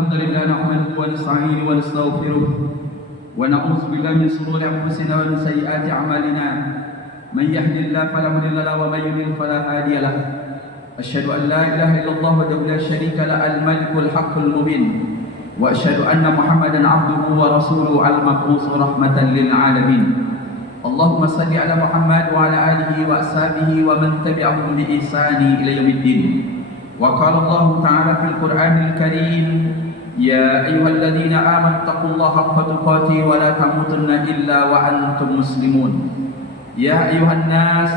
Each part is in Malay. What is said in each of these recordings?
الحمد لله نحمده ونستعينه ونستغفره ونعوذ بالله من شرور أنفسنا ومن سيئات أعمالنا من يهد الله فلا مضل له ومن يضلل فلا هادي له أشهد أن لا إله إلا الله وحده لا شريك له الملك الحق المبين وأشهد أن محمدا عبده ورسوله المبعوث رحمة للعالمين اللهم صل على محمد وعلى آله وأصحابه ومن تبعهم بإحسان إلى يوم الدين وقال الله تعالى في القرآن الكريم يا أيها الذين آمنوا اتقوا الله حق تقاته ولا تموتن إلا وأنتم مسلمون يا أيها الناس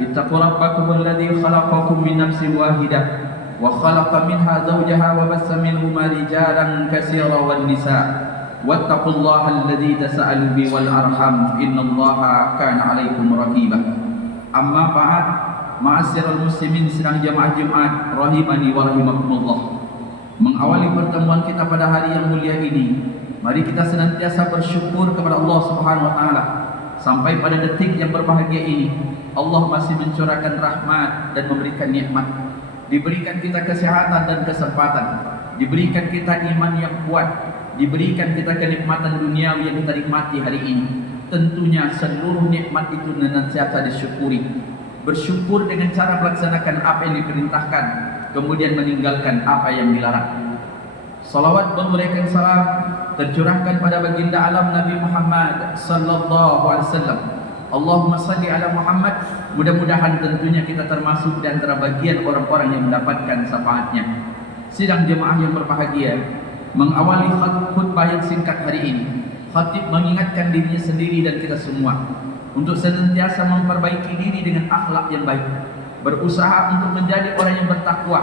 اتقوا ربكم الذي خلقكم من نفس واحدة وخلق منها زوجها وبث منهما رجالا كثيرا والنساء واتقوا الله الذي تسألوا به والأرحام إن الله كان عليكم رقيبا أما بعد Ma'asyiral muslimin sedang jamaah Jumat rahimani wa rahimakumullah. Mengawali pertemuan kita pada hari yang mulia ini, mari kita senantiasa bersyukur kepada Allah Subhanahu wa taala sampai pada detik yang berbahagia ini. Allah masih mencurahkan rahmat dan memberikan nikmat. Diberikan kita kesehatan dan kesempatan, diberikan kita iman yang kuat, diberikan kita kenikmatan duniawi yang kita nikmati hari ini. Tentunya seluruh nikmat itu senantiasa disyukuri. Bersyukur dengan cara melaksanakan apa yang diperintahkan, kemudian meninggalkan apa yang dilarang. Salawat memberikan salam tercurahkan pada baginda alam Nabi Muhammad sallallahu alaihi wasallam. Allahumma salli ala Muhammad. Mudah-mudahan tentunya kita termasuk di antara bagian orang-orang yang mendapatkan syafaatnya. Sidang jemaah yang berbahagia, mengawali khutbah yang singkat hari ini, khatib mengingatkan dirinya sendiri dan kita semua untuk senantiasa memperbaiki diri dengan akhlak yang baik, berusaha untuk menjadi orang yang bertakwa,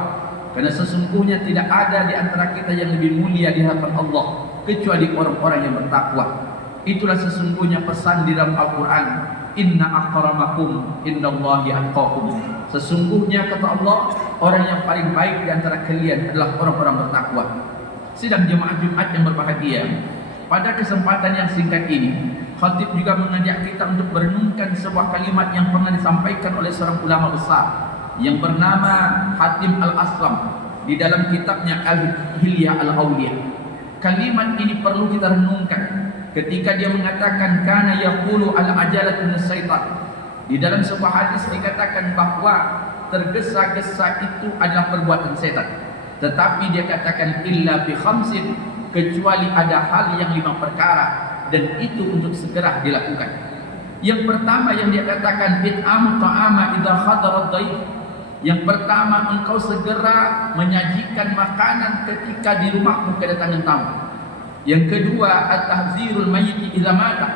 karena sesungguhnya tidak ada di antara kita yang lebih mulia di hadapan Allah kecuali orang-orang yang bertakwa. Itulah sesungguhnya pesan di dalam Al-Quran, inna akramakum indallahi atqakum. Sesungguhnya kata Allah, orang yang paling baik di antara kalian adalah orang-orang bertakwa. Sidang jemaah Jumat yang berbahagia, pada kesempatan yang singkat ini, khatib juga mengajak kita untuk merenungkan sebuah kalimat yang pernah disampaikan oleh seorang ulama besar yang bernama Hatim Al-Aslam di dalam kitabnya Al-Hilyah Al-Awliya. Kalimat ini perlu kita renungkan ketika dia mengatakan kana yaqulu al-ajalatu syaitan. Di dalam sebuah hadis dikatakan bahwa tergesa-gesa itu adalah perbuatan setan. Tetapi dia katakan illa bi khamsin, kecuali ada hal yang 5 perkara dan itu untuk segera dilakukan. Yang pertama yang dia katakan it'am ta'ama idza khadara dhaif. Yang pertama, engkau segera menyajikan makanan ketika di rumahmu kedatangan tamu. Yang kedua, at-tahzirul mayyit idza mata.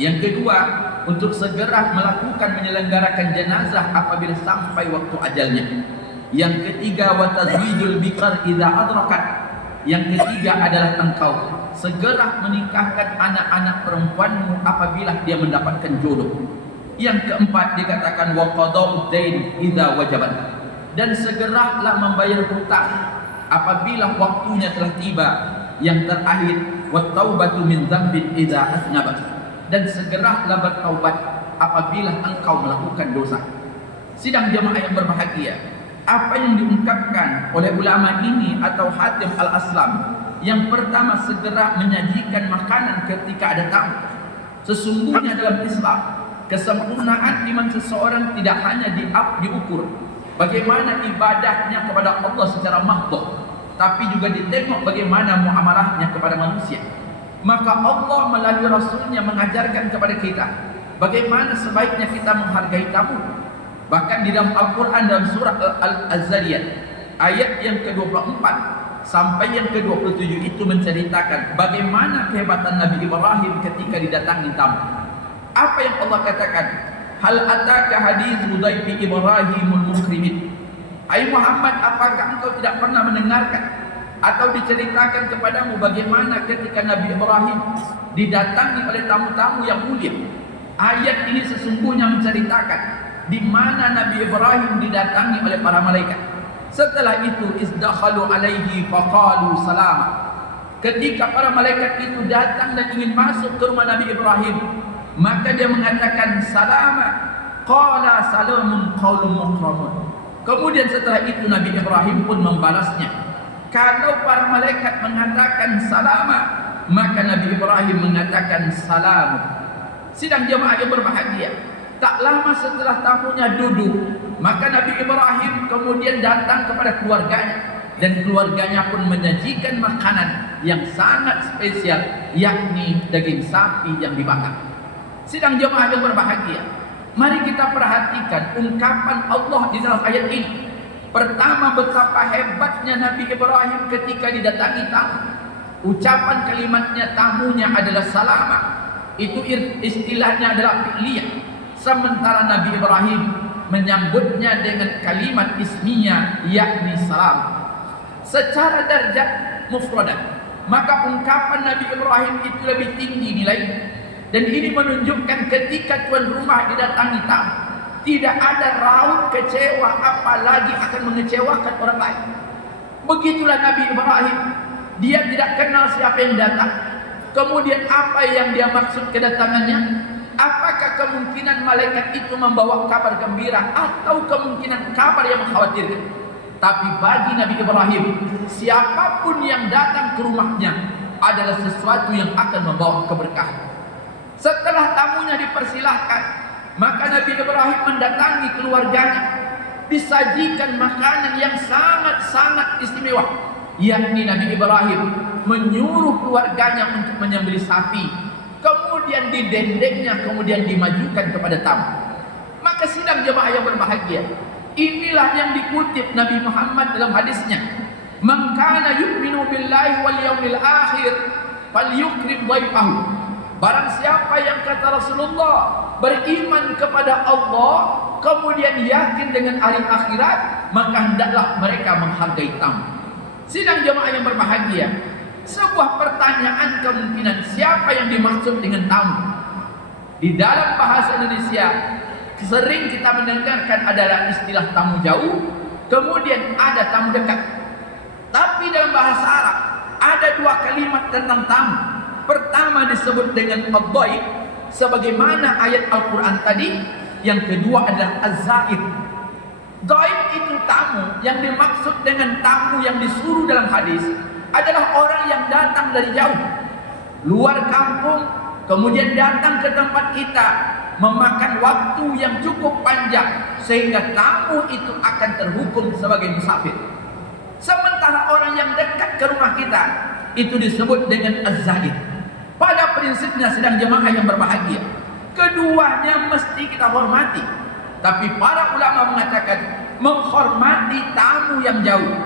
Yang kedua, untuk segera melakukan menyelenggarakan jenazah apabila sampai waktu ajalnya. Yang ketiga, wa tazwijul bikar idza adrakat. Yang ketiga adalah engkau segera menikahkan anak-anak perempuanmu apabila dia mendapatkan jodoh. Yang keempat dikatakan wa qada'ud dain idza wajabat. Dan segeralah membayar hutang apabila waktunya telah tiba. Yang terakhir wa taubatu min dzambin idza aznabat. Dan segeralah bertaubat apabila engkau melakukan dosa. Sidang jemaah yang berbahagia, apa yang diungkapkan oleh ulama ini atau Hatim Al-Aslam, yang pertama segera menyajikan makanan ketika ada tamu. Sesungguhnya dalam Islam, kesempurnaan iman seseorang tidak hanya diukur bagaimana ibadahnya kepada Allah secara mahdoh, tapi juga ditengok bagaimana muamalahnya kepada manusia. Maka Allah melalui Rasulnya mengajarkan kepada kita bagaimana sebaiknya kita menghargai tamu. Bahkan di dalam Al-Quran dalam surah Al-Zariyat ayat yang ke-24 sampai yang ke-27 itu menceritakan bagaimana kehebatan Nabi Ibrahim ketika didatangi tamu. Apa yang Allah katakan? Hal ataka hadithu dhaifi Ibrahimul mukrimin. Hai Muhammad, apakah engkau tidak pernah mendengarkan atau diceritakan kepadamu bagaimana ketika Nabi Ibrahim didatangi oleh tamu-tamu yang mulia? Ayat ini sesungguhnya menceritakan di mana Nabi Ibrahim didatangi oleh para malaikat. Setelah itu izdakhalu alaihi faqalu salam. Ketika para malaikat itu datang dan ingin masuk ke rumah Nabi Ibrahim, maka dia mengatakan salama. Qala salamun qaulun mukramun. Kemudian setelah itu Nabi Ibrahim pun membalasnya Kalau para malaikat mengatakan salama, maka Nabi Ibrahim mengatakan salam. Sidang jemaah yang berbahagia, tak lama setelah tamunya duduk, maka Nabi Ibrahim kemudian datang kepada keluarganya, dan keluarganya pun menyajikan makanan yang sangat spesial, yakni daging sapi yang dibakar. Sidang jemaah yang berbahagia, mari kita perhatikan ungkapan Allah di dalam ayat ini. Pertama, betapa hebatnya Nabi Ibrahim ketika didatangi tamu. Ucapan kalimatnya tamunya adalah salama. Itu istilahnya adalah fi'liyah. Sementara Nabi Ibrahim menyambutnya dengan kalimat ismiyah, yakni salam. Secara darjat mufradat, maka ungkapan Nabi Ibrahim itu lebih tinggi nilainya. Dan ini menunjukkan ketika tuan rumah didatangi tamu, tidak ada raut kecewa, apalagi akan mengecewakan orang lain. Begitulah Nabi Ibrahim. Dia tidak kenal siapa yang datang. Kemudian apa yang dia maksud kedatangannya? Apakah kemungkinan malaikat itu membawa kabar gembira atau kemungkinan kabar yang mengkhawatirkan? Tapi bagi Nabi Ibrahim, siapapun yang datang ke rumahnya adalah sesuatu yang akan membawa keberkahan. Setelah tamunya dipersilahkan, maka Nabi Ibrahim mendatangi keluarganya, disajikan makanan yang sangat-sangat istimewa, yakni Nabi Ibrahim menyuruh keluarganya untuk menyembelih sapi, kemudian didendengnya, kemudian dimajukan kepada tamu. Maka sidang jemaah yang berbahagia, inilah yang dikutip Nabi Muhammad dalam hadisnya, "Man kana yu'minu billahi wal yaumil akhir falyukrim dhaifahu." Barang siapa yang, kata Rasulullah, beriman kepada Allah, kemudian yakin dengan hari akhirat, maka hendaklah mereka menghargai tamu. Sidang jemaah yang berbahagia, sebuah pertanyaan kemungkinan siapa yang dimaksud dengan tamu. Di dalam bahasa Indonesia sering kita mendengarkan adalah istilah tamu jauh, kemudian ada tamu dekat. Tapi dalam bahasa Arab ada dua kalimat tentang tamu. Pertama disebut dengan ad-dhaif, sebagaimana ayat Al-Quran tadi. Yang kedua adalah az-zaid. Dhaif itu tamu. Yang dimaksud dengan tamu yang disuruh dalam hadis adalah orang yang datang dari jauh, luar kampung, kemudian datang ke tempat kita, memakan waktu yang cukup panjang, sehingga tamu itu akan terhukum sebagai musafir. Sementara orang yang dekat ke rumah kita itu disebut dengan az-zaid. Pada prinsipnya, sedang jemaah yang berbahagia, keduanya mesti kita hormati. Tapi para ulama mengatakan menghormati tamu yang jauh,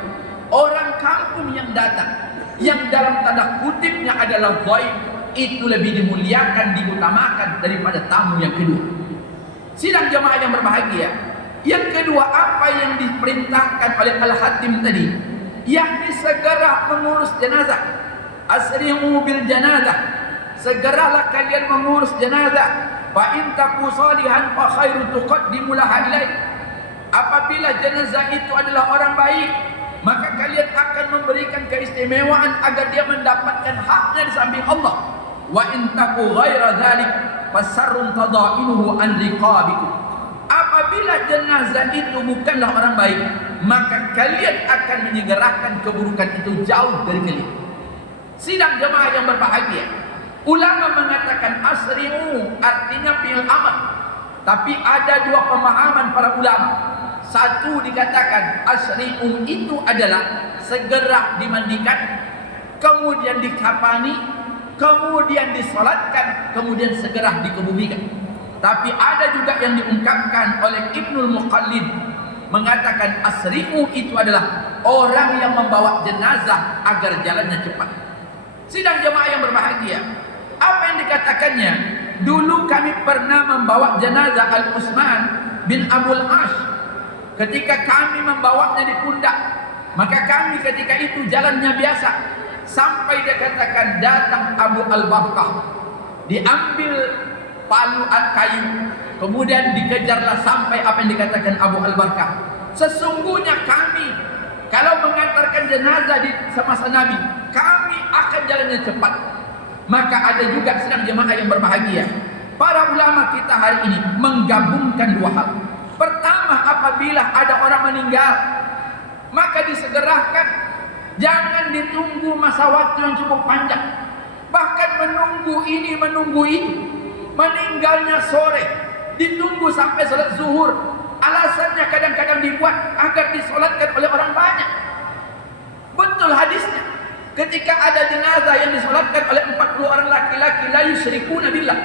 orang kampung yang datang, yang dalam tanda kutipnya adalah dhaif, itu lebih dimuliakan, diutamakan daripada tamu yang kedua. Sidang jemaah yang berbahagia, yang kedua apa yang diperintahkan oleh Al-Hatim tadi, yakni segera mengurus jenazah. Asri'u bil janazah, segeralah kalian mengurus jenazah. Fa in taku salihan fa khairu tuqaddimu laha ilaih. Apabila jenazah itu adalah orang baik, maka kalian akan memberikan keistimewaan agar dia mendapatkan haknya di samping Allah. Wa in taku ghaira dzalik fasarrun tadainuhu an riqabikum. Apabila jenazah itu bukanlah orang baik, maka kalian akan menyegerakan keburukan itu jauh dari kalian. Sidang jemaah yang berbahagia, ulama mengatakan asri'u artinya fi'il amr. Tapi ada dua pemahaman para ulama. Satu dikatakan asri'u itu adalah segera dimandikan, kemudian dikafani, kemudian disolatkan, kemudian segera dikebumikan. Tapi ada juga yang diungkapkan oleh Ibnul Muqallid, mengatakan asri'u itu adalah orang yang membawa jenazah agar jalannya cepat. Sidang jemaah yang berbahagia, apa yang dikatakannya? Dulu kami pernah membawa jenazah Al-Utsman bin Abul Ash. Ketika kami membawanya di pundak, maka kami ketika itu jalannya biasa, sampai dia katakan datang Abu Al-Barqah, diambil palu kayu, kemudian dikejarlah sampai apa yang dikatakan Abu Al-Barqah, sesungguhnya kami kalau mengantarkan jenazah di semasa Nabi, kami akan jalannya cepat. Maka ada juga sedang jemaah yang berbahagia, para ulama kita hari ini menggabungkan dua hal. Pertama, apabila ada orang meninggal, maka disegerakan Jangan ditunggu masa waktu yang cukup panjang. Bahkan menunggu ini, menunggu itu. Meninggalnya sore, ditunggu sampai salat zuhur. Alasannya kadang-kadang dibuat agar disolatkan oleh orang banyak. Betul hadisnya. Ketika ada jenazah yang disolatkan oleh 40 orang laki-laki, la yusyrikuna billah,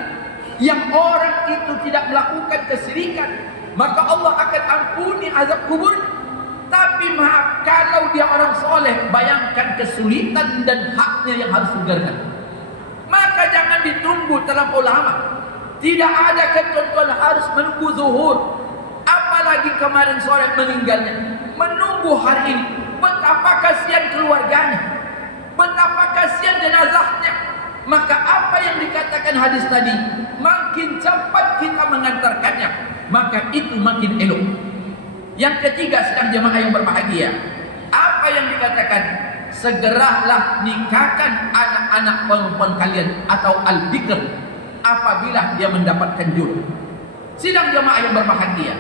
yang orang itu tidak melakukan kesyirikan, maka Allah akan ampuni azab kubur. Tapi maaf, kalau dia orang soleh, bayangkan kesulitan dan haknya yang harus digarkan. Maka jangan ditunggu terlampau lama. Tidak ada ketentuan harus menunggu zuhur, apalagi kemarin sore meninggalnya. Menunggu hari ini, betapa kasihan keluarganya, betapa kasihan jenazahnya. Maka apa yang dikatakan hadis tadi, makin cepat kita mengantarkannya, maka itu makin elok. Yang ketiga, sedang jemaah yang berbahagia, apa yang dikatakan? Segeralah nikahkan anak-anak perempuan kalian atau al-bikr apabila dia mendapatkan jodoh. Sidang jemaah yang berbahagia,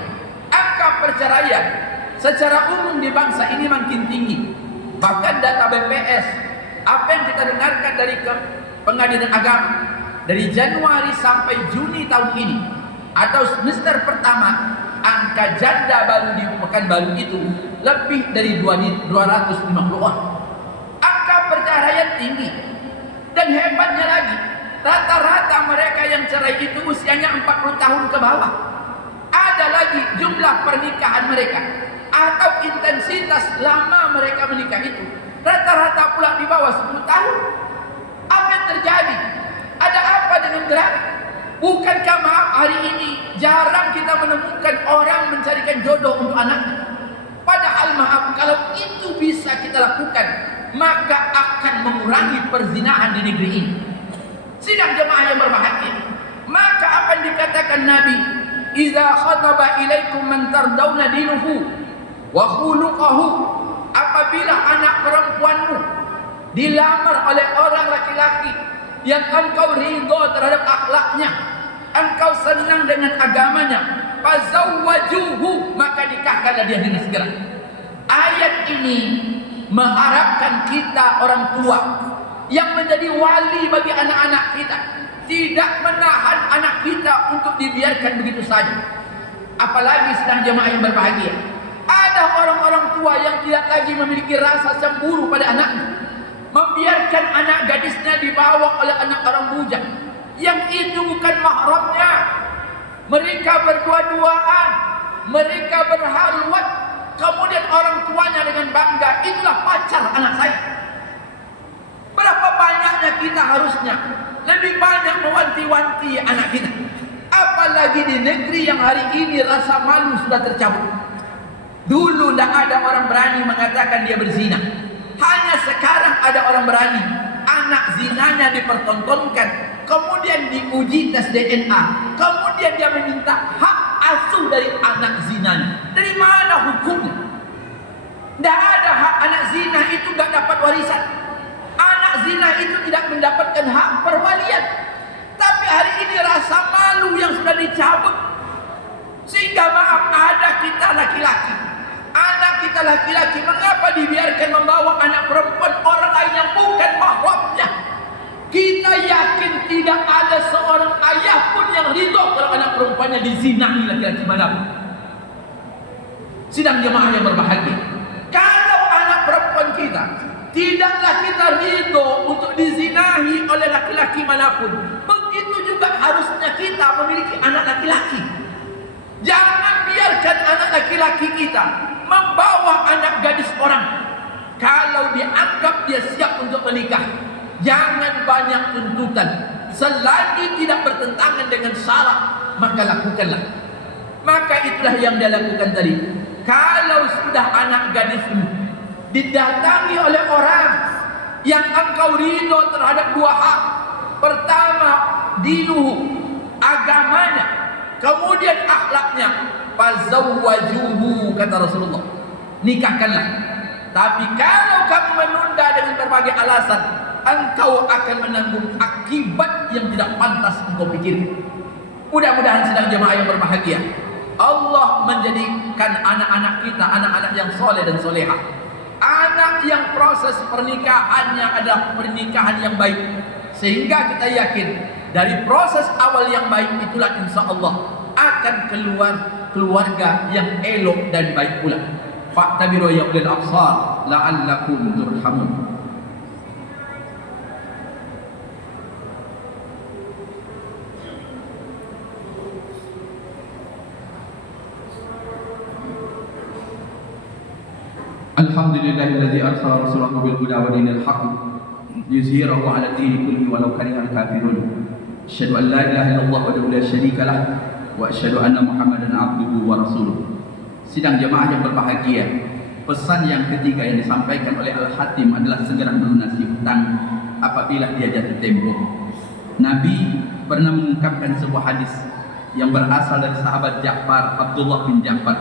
angka perceraian secara umum di bangsa ini makin tinggi. Bahkan data BPS, apa yang kita dengarkan dari Pengadilan Agama, dari Januari sampai Juni tahun ini atau semester pertama, angka janda baru di Pekanbaru itu lebih dari 250 orang. Angka perceraian tinggi. Dan hebatnya lagi, rata-rata mereka yang cerai itu usianya 40 tahun ke bawah. Ada lagi jumlah pernikahan mereka atau intensitas lama mereka menikah itu rata-rata pula di bawah 10 tahun. Apa yang terjadi? Ada apa dengan gerak? Bukankah maaf hari ini jarang kita menemukan orang mencarikan jodoh untuk anaknya? Padahal maaf, kalau itu bisa kita lakukan, maka akan mengurangi perzinahan di negeri ini. Sidang jemaah yang berbahagia, maka apa yang dikatakan Nabi, "Idza khataba ilaikum man tardawna dinuhu wa khuluquhu," apabila anak perempuanmu dilamar oleh orang laki-laki yang engkau ridho terhadap akhlaknya, engkau senang dengan agamanya, fazawwajuhu, maka nikahkanlah dia dengan segera. Ayat ini mengharapkan kita orang tua yang menjadi wali bagi anak-anak kita tidak menahan anak kita untuk dibiarkan begitu saja. Apalagi sedang jemaah yang berbahagia, ada orang-orang tua yang tidak lagi memiliki rasa cemburu pada anaknya, membiarkan anak gadisnya dibawa oleh anak orang bujang yang itu bukan mahramnya. Mereka berdua-duaan, mereka berhalwat, kemudian orang tuanya dengan bangga, "Itulah pacar anak saya." Berapa banyaknya kita harusnya lebih banyak mewanti-wanti anak kita. Apalagi di negeri yang hari ini rasa malu sudah tercabut. Dulu tidak ada orang berani mengatakan dia berzina. Hanya sekarang ada orang berani. Anak zinanya dipertontonkan, kemudian diuji tes DNA, kemudian dia meminta hak asuh dari anak zinanya. Dari mana hukumnya? Tidak ada hak anak zina itu tidak dapat warisan. Anak zina itu tidak mendapatkan hak perwalian. Tapi hari ini rasa malu yang sudah dicabut, sehingga maaf, ada kita laki-laki, anak kita laki-laki, mengapa dibiarkan membawa anak perempuan orang lain yang bukan mahramnya? Kita yakin tidak ada seorang ayah pun yang ridho kalau anak perempuannya dizinahi laki-laki manapun. Sidang jemaah yang berbahagia, kalau anak perempuan kita tidaklah kita ridho untuk dizinahi oleh laki-laki manapun, begitu juga harusnya kita memiliki anak laki-laki. Jangan biarkan anak laki-laki kita membawa anak gadis orang. Kalau dianggap dia siap untuk menikah, jangan banyak tuntutan. Selagi tidak bertentangan dengan syarat, maka lakukanlah. Maka itulah yang dia lakukan tadi. Kalau sudah anak gadismu didatangi oleh orang yang engkau ridho terhadap dua hak, pertama dinuhu, agamanya, kemudian akhlaknya, fazawwajuhu, kata Rasulullah, nikahkanlah. Tapi kalau kamu menunda dengan berbagai alasan, engkau akan menanggung akibat yang tidak pantas engkau pikirkan. Mudah-mudahan sedang jemaah yang berbahagia, Allah menjadikan anak-anak kita anak-anak yang soleh dan solehah, anak yang proses pernikahannya adalah pernikahan yang baik, sehingga kita yakin dari proses awal yang baik itulah insya Allah akan keluar keluarga yang elok dan baik pula. Fa'tabiru ya ulil absar la'allakum turhamun. Alhamdulillahilladzi arsala rasulahu bil huda wa dinil haqq liyuzhirahu 'ala ad-din kullihi walau karihal kafirun. Asyhadu an la ilaha illallah wahdahu la syarika lah wa asyhadu anna Muhammadan 'abduhu wa rasuluh. Sidang jemaah yang berbahagia, pesan yang ketiga yang disampaikan oleh Al-Hatim adalah segera melunasi hutang apabila dia jatuh tempo. Nabi pernah mengungkapkan sebuah hadis yang berasal dari sahabat Ja'far, Abdullah bin Ja'far.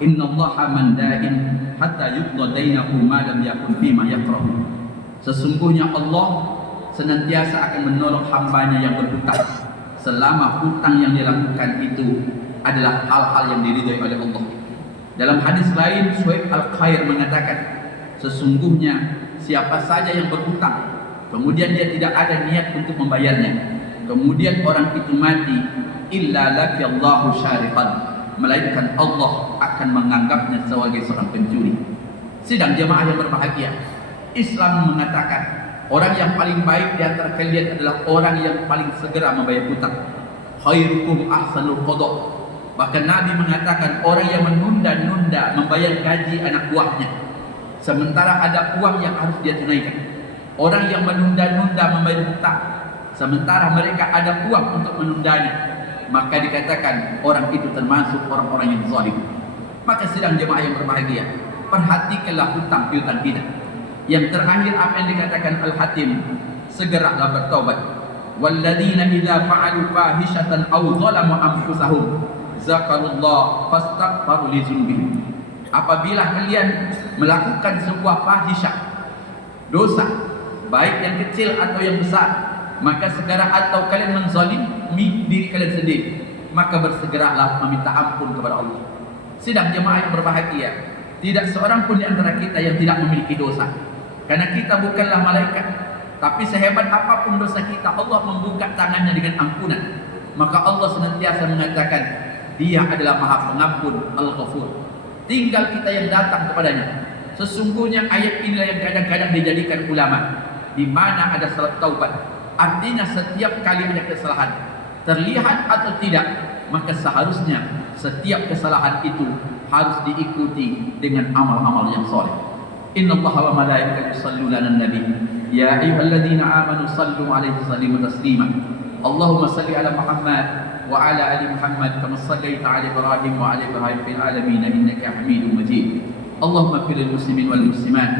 Innallaha manda'in hatta yuqda dainahu ma lam yakun fima yakrahu. Sesungguhnya Allah senantiasa akan menolong hambanya yang berhutang selama hutang yang dilakukan itu adalah hal-hal yang diridhai oleh Allah. Dalam hadis lain, Suhaib Al-Khair mengatakan, sesungguhnya siapa saja yang berhutang kemudian dia tidak ada niat untuk membayarnya, kemudian orang itu mati, illa laqiyallahu syariqan, melainkan Allah akan menganggapnya sebagai seorang pencuri. Sidang jemaah yang berbahagia, Islam mengatakan orang yang paling baik di antara kalian adalah orang yang paling segera membayar hutang. Khairukum ahsanul qada. Bahkan Nabi mengatakan orang yang menunda-nunda membayar gaji anak buahnya sementara ada uang yang harus dia tunaikan. Orang yang menunda-nunda membayar hutang sementara mereka ada uang untuk menundanya, maka dikatakan orang itu termasuk orang-orang yang zalim. Maka sidang jemaah yang berbahagia, perhatikanlah hutang piutang kita. Yang terakhir apa yang dikatakan Al-Hatim, segeralah bertaubat. Walladzina idza fa'alu fahishatan aw zalamu anfusahum zakarullah fastaghfiru li dzunubihim. Apabila kalian melakukan sebuah fahisyah, dosa, baik yang kecil atau yang besar, maka segera atau kalian menzalimi diri kalian sendiri, maka bersegeralah meminta ampun kepada Allah. Sidang jemaah yang berbahagia, tidak seorang pun di antara kita yang tidak memiliki dosa, karena kita bukanlah malaikat. Tapi sehebat apapun dosa kita, Allah membuka tangannya dengan ampunan. Maka Allah senantiasa mengatakan Dia adalah Maha Pengampun, Al-Ghafur. Tinggal kita yang datang kepadanya. Sesungguhnya ayat inilah yang kadang-kadang dijadikan ulama, di mana ada salat taubat. Artinya setiap kali ada kesalahan, terlihat atau tidak, maka seharusnya setiap kesalahan itu harus diikuti dengan amal-amal yang soleh. Innallaha wa malaikatahu yusholluna 'alan nabi ya ayyuhalladzina amanu shallu 'alaihi wa sallimu taslima. Allahumma shalli 'ala Muhammad wa 'ala ali Muhammad kama shallaita 'ala Ibrahim wa 'ala Ibrahim fil 'alamin innaka Hamidum Majid. Allahumma ighfir lil muslimin wal muslimat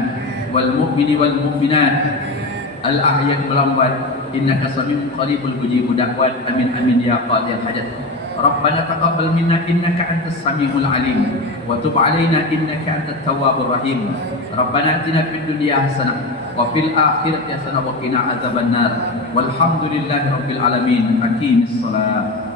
wal mu'mini wal mu'minat al ahya'i wal amwat innaka samii'un qaribul mujibud da'wat. Amin amin ya qadiyal hajat. Rabbana taqabbal minna innaka antas samiul alim wa tub alaina innaka antat tawwabur rahim. Rabbana atina fid dunya hasanah wa fil akhirati hasanah wa qina adzabannar. Walhamdulillahi rabbil alamin. Aqimis shalah.